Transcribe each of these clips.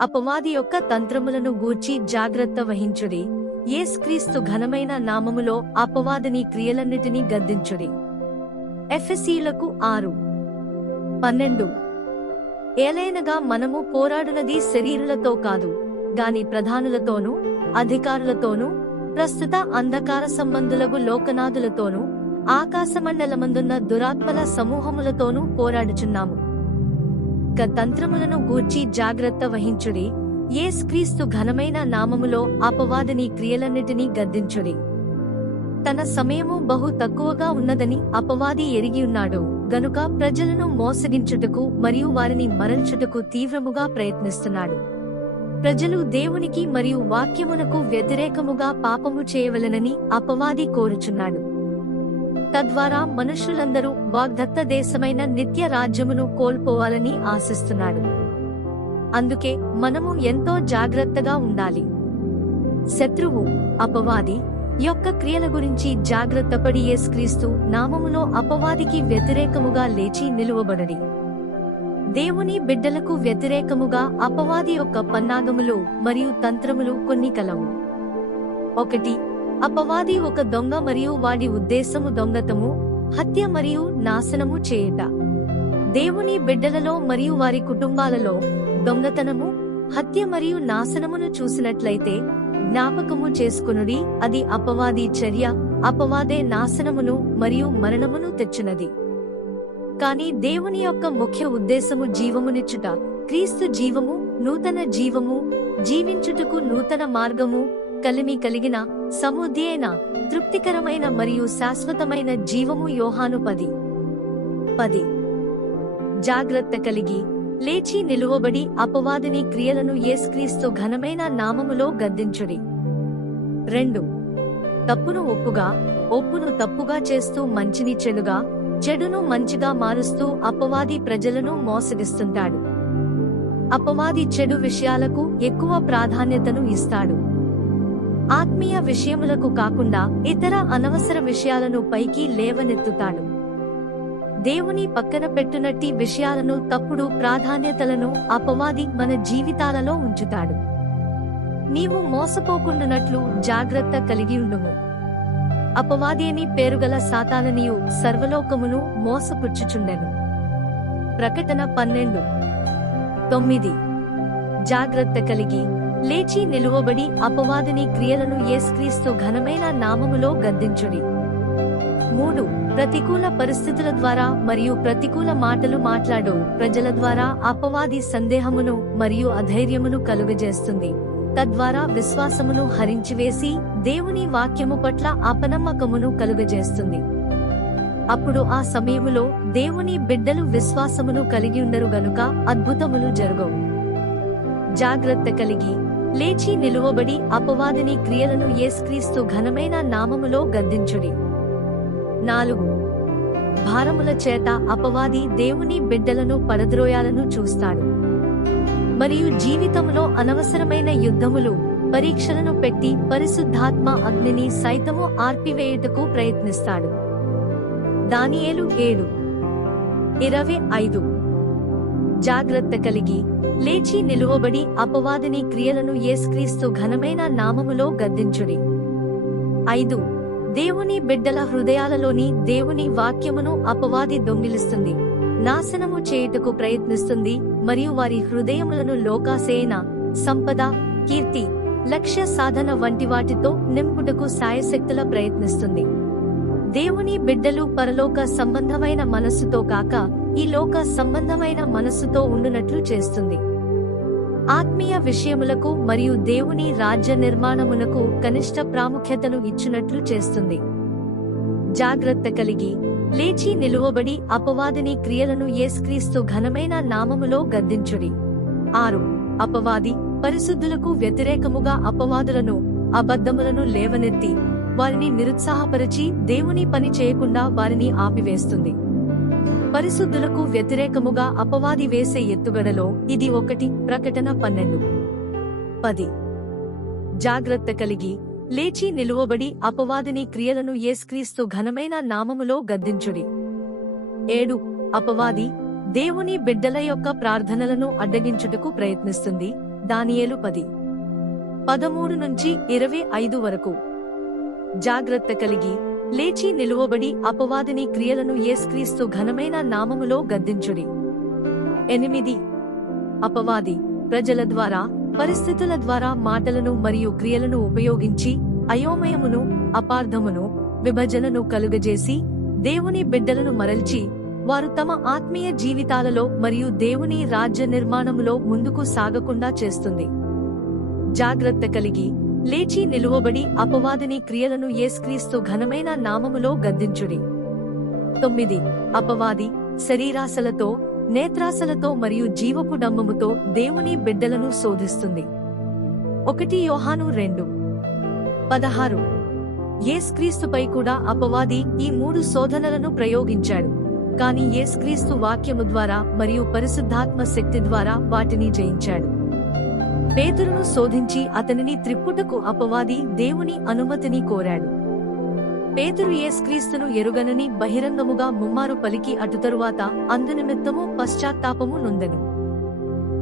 అపవాది యొక్క తంత్రములను గూర్చి జాగ్రత్త వహించుడి. యేసుక్రీస్తు ఘనమైన నామములో అపవాదిని క్రియలన్నిటినీ గద్దించుడి. ఎఫెసీయులకు 6:12. ఏలైనగా మనము పోరాడునది శరీరులతో కాదు, గాని ప్రధానులతోనూ అధికారులతోనూ ప్రస్తుత అంధకార సంబంధులగు లోకనాథులతోనూ ఆకాశమండలమందున్న దురాత్మల సమూహములతోనూ పోరాడుచున్నాము. తంత్రములను గూర్చి జాగ్రత్త వహించుడి. యేసుక్రీస్తు ఘనమైన నామములో అపవాదిని క్రియలన్నిటినీ గద్దించుడి. తన సమయము బహు తక్కువగా ఉన్నదని అపవాది ఎరిగియున్నాడు గనుక ప్రజలను మోసగించుటకు మరియు వారిని మరల్చుటకు తీవ్రముగా ప్రయత్నిస్తున్నాడు. ప్రజలు దేవునికి మరియు వాక్యమునకు వ్యతిరేకముగా పాపము చేయవలెనని అపవాది కోరుచున్నాడు. తద్వారా మనుషులందరూ వాగ్దత్త దేశమైన నిత్య రాజ్యమును కోల్పోవాలని ఆశిస్తున్నాడు. అందుకే మనము ఎంతో జాగ్రత్తగా ఉండాలి. శత్రువు అపవాది యొక్క క్రియల గురించి జాగ్రత్తపడి యేసుక్రీస్తు నామములో అపవాదికి వ్యతిరేకముగా లేచి నిలువబడడి. దేవుని బిడ్డలకు వ్యతిరేకముగా అపవాది యొక్క పన్నాగములు మరియు తంత్రములు కొన్ని కలవు. 1. అపవాది ఒక దొంగ మరియు వాడి ఉద్దేశము దొంగతము, హత్య మరియు నాశనము చేయుట. దేవుని బిడ్డలలో మరియు వారి కుటుంబాలలో దొంగతనము, హత్య మరియు నాశనమును చూసినట్లయితే జ్ఞాపకము చేసుకొనుడి. అది అపవాది చర్య. అపవాదే నాశనమును మరియు మరణమును తెచ్చునది. కాని దేవుని యొక్క ముఖ్య ఉద్దేశము జీవమునిచ్చుట, క్రీస్తు జీవము, నూతన జీవము, జీవించుటకు నూతన మార్గము, కలిమి కలిగిన, సమృద్ధి అయిన, తృప్తికరమైన మరియు శాశ్వతమైన జీవము. యోహాను 10:10. జాగ్రత్త కలిగి లేచి నిలువబడి అపవాదిని క్రియలను యేసుక్రీస్తు ఘనమైన నామములో గద్దించుడి. 2. తప్పును ఒప్పుగా, ఒప్పును తప్పుగా చేస్తూ మంచిని చెడుగా, చెడును మంచిగా మారుస్తూ అపవాది ప్రజలను మోసగిస్తుంటాడు. అపవాది చెడు విషయాలకు ఎక్కువ ప్రాధాన్యతను ఇస్తాడు. ఆత్మీయ విషయములకు కాకుండా ఇతర అనవసర విషయాలను పైకి లేవనెత్తుతాడు. దేవుని పక్కన పెట్టునట్టి విషయాలను, తప్పుడు ప్రాధాన్యతలను అపవాది మన జీవితాలలో ఉంచుతాడు. నీవు మోసపోకుండునట్లు జాగ్రత్త కలిగి ఉండుము. అపవాది అని పేరుగల సాతాననియు సర్వలోకమును మోసపుచ్చుచుండెను. ప్రకటన 12:9. జాగ్రత్త కలిగి లేచి నిలువబడి అపవాదిని క్రియలను యేసుక్రీస్తు ఘనమైన నామములో గద్దించుడి. 3. ప్రతికూల పరిస్థితుల ద్వారా మరియు ప్రతికూల మాటలు మాట్లాడు ప్రజల ద్వారా అపవాది సందేహమును మరియు అధైర్యమును కలుగజేస్తుంది. తద్వారా విశ్వాసమును హరించివేసి దేవుని వాక్యము పట్ల అపనమ్మకమును కలుగజేస్తుంది. అప్పుడు ఆ సమయములో దేవుని బిడ్డలు విశ్వాసమును కలిగి ఉండరు గనుక అద్భుతములు జరగవు. జాగ్రత్త కలిగి లేచి నిలువబడి అపవాదిని క్రియలను యేసుక్రీస్తు ఘనమైన నామములో గద్దించుడి. 4. భారముల చేత అపవాది దేవుని బిడ్డలను పడద్రోయాలను చూస్తాడు మరియు జీవితంలో అనవసరమైన యుద్ధములు, పరీక్షలను పెట్టి పరిశుద్ధాత్మ అగ్నిని సైతము ఆర్పివేయుటకు ప్రయత్నిస్తాడు. దానియేలు 7:25. జాగ్రత్త కలిగి లేచి నిలువబడి అపవాదిని క్రియలను యేసుక్రీస్తు ఘనమైన నామములో గద్దించుడి. 5. దేవుని బిడ్డల హృదయాలలోని దేవుని వాక్యమును అపవాది దొంగిలిస్తుంది, నాశనము చేయుటకు ప్రయత్నిస్తుంది మరియు వారి హృదయములను లోకాశేన, సంపద, కీర్తి, లక్ష్య సాధన వంటి వాటితో నింపుటకు సాయశక్తుల ప్రయత్నిస్తుంది. దేవుని బిడ్డలు పరలోక సంబంధమైన మనస్సుతో కాక ఈ లోక సంబంధమైన మనస్సుతో ఉండునట్లు చేస్తుంది. ఆత్మీయ విషయములకు మరియు దేవుని రాజ్య నిర్మాణమునకు కనిష్ట ప్రాముఖ్యతను ఇచ్చినట్లు చేస్తుంది. జాగ్రత్త కలిగి లేచి నిలువబడి అపవాదిని క్రియలను యేసుక్రీస్తు ఘనమైన నామములో గద్దించుడి. 6. అపవాది పరిశుద్ధులకు వ్యతిరేకముగా అపవాదులను, అబద్ధములను లేవనెత్తి వారిని నిరుత్సాహపరిచి దేవుని పని చేయకుండా వారిని ఆపివేస్తుంది. పరిశుద్ధులకు వ్యతిరేకముగా అపవాది వేసే ఎత్తుగడలో ఇది ఒకటి. ప్రకటన 12:10. జాగ్రత్త కలిగి లేచి నిలువబడి అపవాదిని క్రియలను యేసుక్రీస్తు ఘనమైన నామములో గద్దించుడి. 7. అపవాది దేవుని బిడ్డల యొక్క ప్రార్థనలను అడ్డగించుటకు ప్రయత్నిస్తుంది. దానియేలు 10:13-25 వరకు. జాగ్రత్త కలిగి లేచి నిలువబడి అపవాదిని క్రియలను యేసుక్రీస్తు ఘనమైన నామములో గద్దించుడి. 8 అపవాది ప్రజల ద్వారా, పరిస్థితుల ద్వారా మాటలను మరియు క్రియలను ఉపయోగించి అయోమయమును, అపార్థమును, విభజనను కలుగజేసి దేవుని బిడ్డలను మరల్చి వారు తమ ఆత్మీయ జీవితాలలో మరియు దేవుని రాజ్య నిర్మాణములో ముందుకు సాగకుండా చేస్తుంది. జాగ్రత్త కలిగి లేచి నిలువబడి అపవాదిని క్రియలను యేసుక్రీస్తు ఘనమైన నామములో గద్దించుడి. 9 అపవాది శరీరాశలతో, నేత్రాశలతో మరియు జీవపు డంబముతో దేవుని బిడ్డలను శోధిస్తుంది. 1 యోహాను 2:16. యేసుక్రీస్తుపై కూడా అపవాది ఈ 3 శోధనలను ప్రయోగించాడు, కాని యేసుక్రీస్తు వాక్యము ద్వారా మరియు పరిశుద్ధాత్మ శక్తి ద్వారా వాటిని జయించాడు. పేతురును శోధించి అతనిని త్రిప్పుటకు అపవాది దేవుని అనుమతిని కోరాడు. పేతురు యేసుక్రీస్తును ఎరుగనని బహిరంగముగా ముమ్మారు పలికి అటు తరువాత అందునిమిత్తము పశ్చాత్తాపము నొందెను.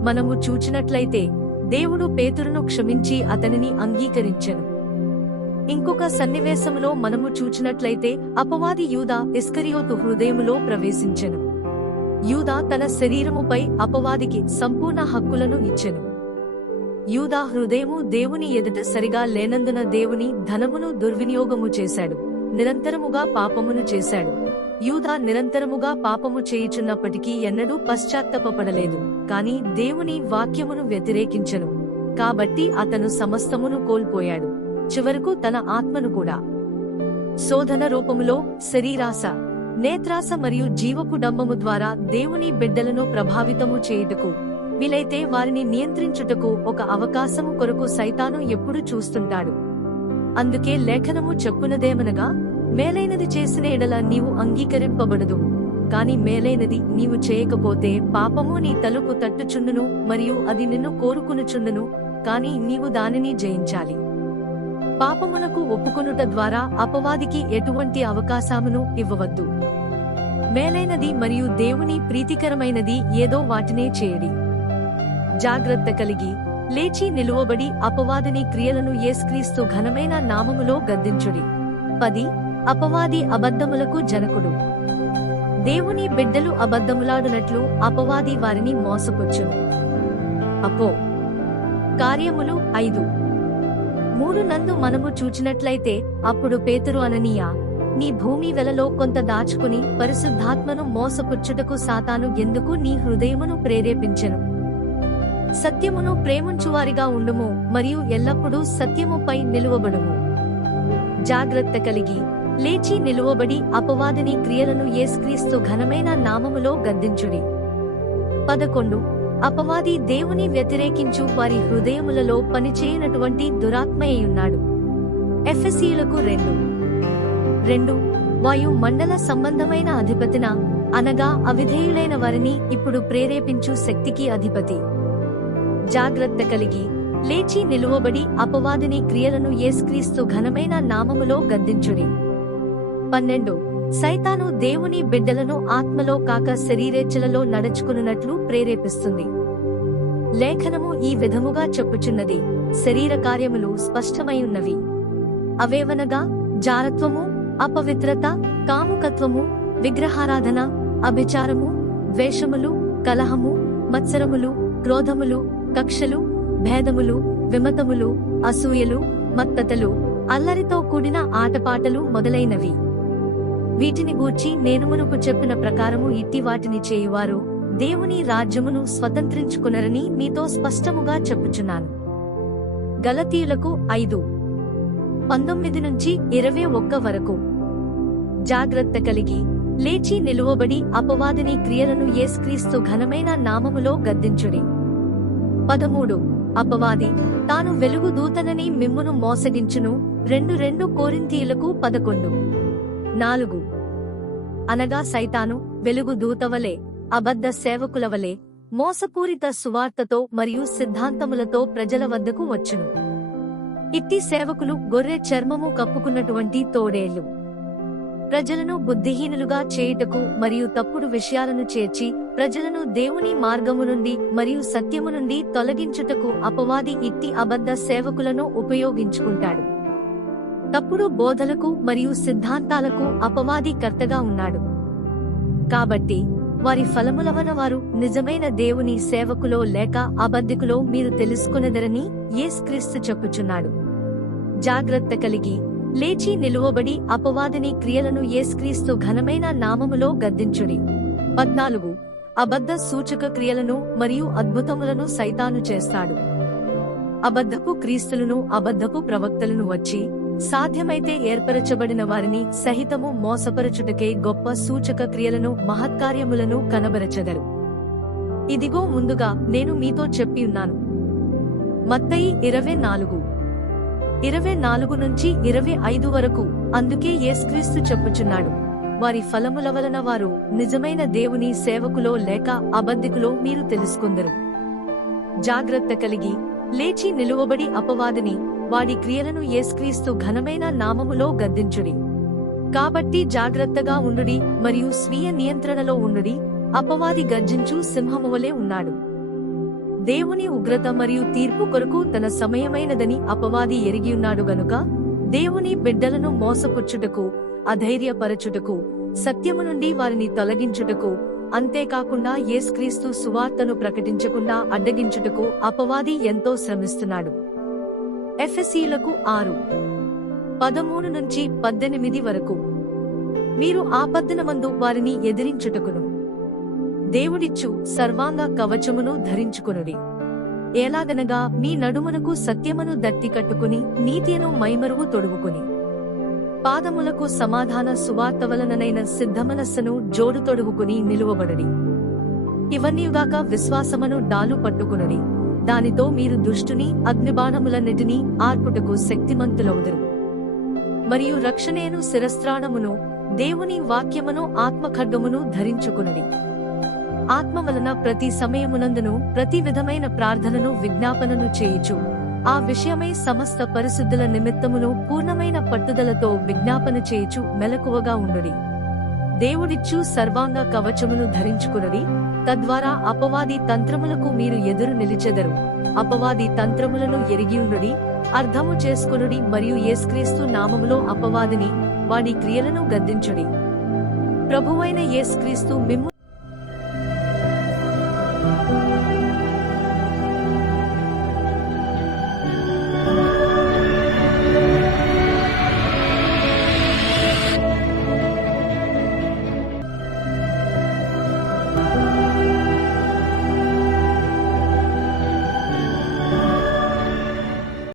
మనము చూచినట్లయితే దేవుడు పేతురును క్షమించి అతనిని అంగీకరించెను. ఇంకొక సన్నివేశములో మనము చూచినట్లయితే అపవాది యూదా ఇస్కరియోతు హృదయములో ప్రవేశించెను. యూదా తన శరీరముపై అపవాదికి సంపూర్ణ హక్కులను ఇచ్చెను. యూదా హృదయము దేవుని ఎదుట సరిగా లేనందున దేవుని ధనమును దుర్వినియోగము చేశాడు, నిరంతరముగా పాపమును చేశాడు. యూదా నిరంతరముగా పాపము చేయుచున్నప్పటికీ ఎన్నడూ పశ్చాత్తాపపడలేదు, కాని దేవుని వాక్యమును వ్యతిరేకించెను. కాబట్టి అతను సమస్తమును కోల్పోయాడు, చివరకు తన ఆత్మను కూడా. శోధన రూపములో శరీరాశ, నేత్రాశ మరియు జీవపు డంబము ద్వారా దేవుని బిడ్డలను ప్రభావితము చేయుటకు, వీలైతే వారిని నియంత్రించుటకు ఒక అవకాశము కొరకు సైతాను ఎప్పుడు చూస్తుంటాడు. అందుకే లేఖనము చెప్పునదేమనగా, మేలైనది చేసిన ఎడల నీవు అంగీకరింపబడదు, కాని మేలైనది నీవు చేయకపోతే పాపము నీ తలుపు తట్టుచుండును మరియు అది నిన్ను కోరుకునుచుండును, కాని నీవు దానిని జయించాలి. పాపమునకు ఒప్పుకొనుట ద్వారా అపవాదికి ఎటువంటి అవకాశమును ఇవ్వవద్దు. మేలైనది మరియు దేవుని ప్రీతికరమైనది ఏదో వాటినే చేయడి. జాగ్రత్త కలిగి లేచి నిలువబడి అపవాదిని క్రియలను యేసుక్రీస్తు ఘనమైన నామములో గద్దించుడి. 10 అపవాది అబద్ధములకు జనకుడు. దేవుని బిడ్డలు అబద్ధములాడునట్లు అపవాది వారిని మోసపుచ్చును. అపో కార్యములు 5:3 నందు మనము చూచినట్లయితే, అప్పుడు పేతురు అననీయా, నీ భూమి వెలలో కొంత దాచుకుని పరిశుద్ధాత్మను మోసపుచ్చుటకు సాతాను ఎందుకు నీ హృదయమును ప్రేరేపించెను? సత్యమును ప్రేమించువారిగా ఉండుము మరియు ఎల్లప్పుడూ సత్యముపై నిలువబడుము. జాగ్రత్త కలిగి లేచి నిలువబడి అపవాదిని క్రియలను యేసుక్రీస్తు ఘనమైన నామములో గద్దించుడి. 11 అపవాది దేవుని వ్యతిరేకించు వారి హృదయములలో పనిచేయనటువంటి దురాత్మయ్యున్నాడు. ఎఫెసీయులకు 2:2 వాయు మండల సంబంధమైన అధిపతిన, అనగా అవిధేయులైన వారిని ఇప్పుడు ప్రేరేపించు శక్తికి అధిపతి. జాగ్రత్త కలిగి లేచి నిలువబడి అపవాదిని క్రియలను యేసుక్రీస్తు ఘనమైన నామములో గద్దించుడి. 12 సైతాను దేవుని బిడ్డలను ఆత్మలో కాక శరీరేచ్ఛలలో నడుచుకున్నట్లు ప్రేరేపిస్తుంది. లేఖనము ఈ విధముగా చెప్పుచున్నది, శరీర కార్యములు స్పష్టమైయున్నవి. అవేవనగా జారత్వము, అపవిత్రత, కాముకత్వము, విగ్రహారాధన, అభిచారము, ద్వేషములు, కలహము, మత్సరములు, క్రోధములు, కక్షలు, భేదములు, విమతములు, అసూయలు, మత్తతలు, అల్లరితో కూడిన ఆటపాటలు మొదలైనవి. వీటిని గూర్చి నేను మునుపు చెప్పిన ప్రకారము ఇట్టి వాటిని చేయువారు దేవుని రాజ్యమును స్వతంత్రించుకునరని మీతో స్పష్టముగా చెప్పుచున్నాను. గలతీయులకు 5:19-21 వరకు. జాగ్రత్త కలిగి లేచి నిలువబడి అపవాదిని క్రియలను యేసుక్రీస్తు ఘనమైన నామములో గద్దించుడి. 13 అపవాది తాను వెలుగు దూతనని మిమ్మును మోసగించును. 2 కొరింథీయులకు 11:4 అనగా సైతాను వెలుగు దూతవలే, అబద్ధ సేవకులవలే మోసపూరిత సువార్తతో మరియు సిద్ధాంతములతో ప్రజల వద్దకు వచ్చును. ఇట్టి సేవకులు గొర్రె చర్మము కప్పుకున్నటువంటి తోడేళ్లు. ప్రజలను బుద్ధిహీనులుగా చేయుటకు మరియు తప్పుడు విషయాలను చేర్చి ప్రజలను దేవుని మార్గము నుండి మరియు సత్యము నుండి తొలగించుటకు అపవాది ఇట్టి అబద్ధ సేవకులను ఉపయోగించుకుంటాడు. తప్పుడు బోధలకు మరియు సిద్ధాంతాలకు అపవాది కర్తగా ఉన్నాడు. కాబట్టి వారి ఫలములవన వారు నిజమైన దేవుని సేవకులో లేక అబద్ధికులో మీరు తెలుసుకొనెదరని యేసుక్రీస్తు చెప్పుచున్నాడు. జాగ్రత్త కలిగి లేచి నిలువబడి అపవాదిని క్రియలను యేసుక్రీస్తు ఘనమైన నామములో గద్దించుడి. 14 అబద్ధ సూచక క్రియలను మరియు అద్భుతములను సైతాను చేస్తాడు. అబద్ధపు క్రీస్తులను అబద్ధపు ప్రవక్తలను వచ్చి సాధ్యమైతే ఏర్పరచబడిన వారిని సహితము మోసపరచుటకే గొప్ప సూచక క్రియలను మహత్కార్యములను కనబరచెదరు. ఇదిగో ముందుగా నేను మీతో చెప్పియున్నాను. మత్తయి 24:24 నుంచి 25 వరకు. అందుకే యేసుక్రీస్తు చెప్పుచున్నాడు, వారి ఫలముల వలన వారు నిజమైన దేవుని సేవకులో లేక అబద్ధికులో మీరు తెలుసుకొందరు. జాగ్రత్త కలిగి లేచి నిలువబడి అపవాదిని వాడి క్రియలను యేసుక్రీస్తు ఘనమైన నామములో గద్దించుడి. కాబట్టి జాగ్రత్తగా ఉండుడి మరియు స్వీయ నియంత్రణలో ఉండుడి. అపవాది గర్జించు సింహమువలే ఉన్నాడు. దేవుని ఉగ్రత మరియు తీర్పు కొరకు తన సమయమైనదని అపవాది ఎరిగియున్నాడు గనుక దేవుని బిడ్డలను మోసపుచ్చుటకు, అధైర్యపరచుటకు, సత్యము నుండి వారిని తొలగించుటకు, అంతేకాకుండా యేసుక్రీస్తు సువార్తను ప్రకటించకుండా అడ్డగించుటకు అపవాది ఎంతో శ్రమిస్తున్నాడు. ఎఫెసీయులకు 6:13 నుంచి 18 వరకు. మీరు ఆపద్దనమందు వారిని ఎదిరించుటకును దేవుడిచ్చు సర్వాంగ కవచమును ధరించుకొనుడి. ఎలాగనగా మీ నడుమునకు సత్యమును దట్టి కట్టుకుని నీతియను మైమరువు తొడుగుకొని పాదములకు సమాధాన సువార్త వలననైన సిద్ధమనస్సును జోడు తొడుగుకుని నిలువబడుడి. ఇవన్నీయుగాక విశ్వాసమును డాలు పట్టుకునుడి. దానితో మీరు దుష్టుని అగ్నిబాణములన్నిటినీ ఆర్పుటకు శక్తిమంతులవుదురు. మరియు రక్షణేను శిరస్త్రాణమును దేవుని వాక్యమును ఆత్మఖడ్గమును ధరించుకునుడి. ఆత్మ వలన ప్రతి సమయమునందును ప్రతి విధమైన ప్రార్థనను విజ్ఞాపనను చేయుచు ఆ విషయమై సమస్త పరిశుద్ధుల నిమిత్తమును పూర్ణమైన పట్టుదలతో విజ్ఞాపన చేయుచు మెలకువగా ఉండుడి. దేవుడిచ్చు సర్వాంగ కవచమును ధరించుకునుడి. తద్వారా అపవాది తంత్రములకు మీరు ఎదురు నిలిచెదరు. అపవాది తంత్రములను ఎరిగియుండుడి, అర్థము చేసుకొనుడి మరియు యేసుక్రీస్తు నామములో అపవాదిని వాడి క్రియలను గద్దించుడి. ప్రభువైన యేసుక్రీస్తు మిమ్ము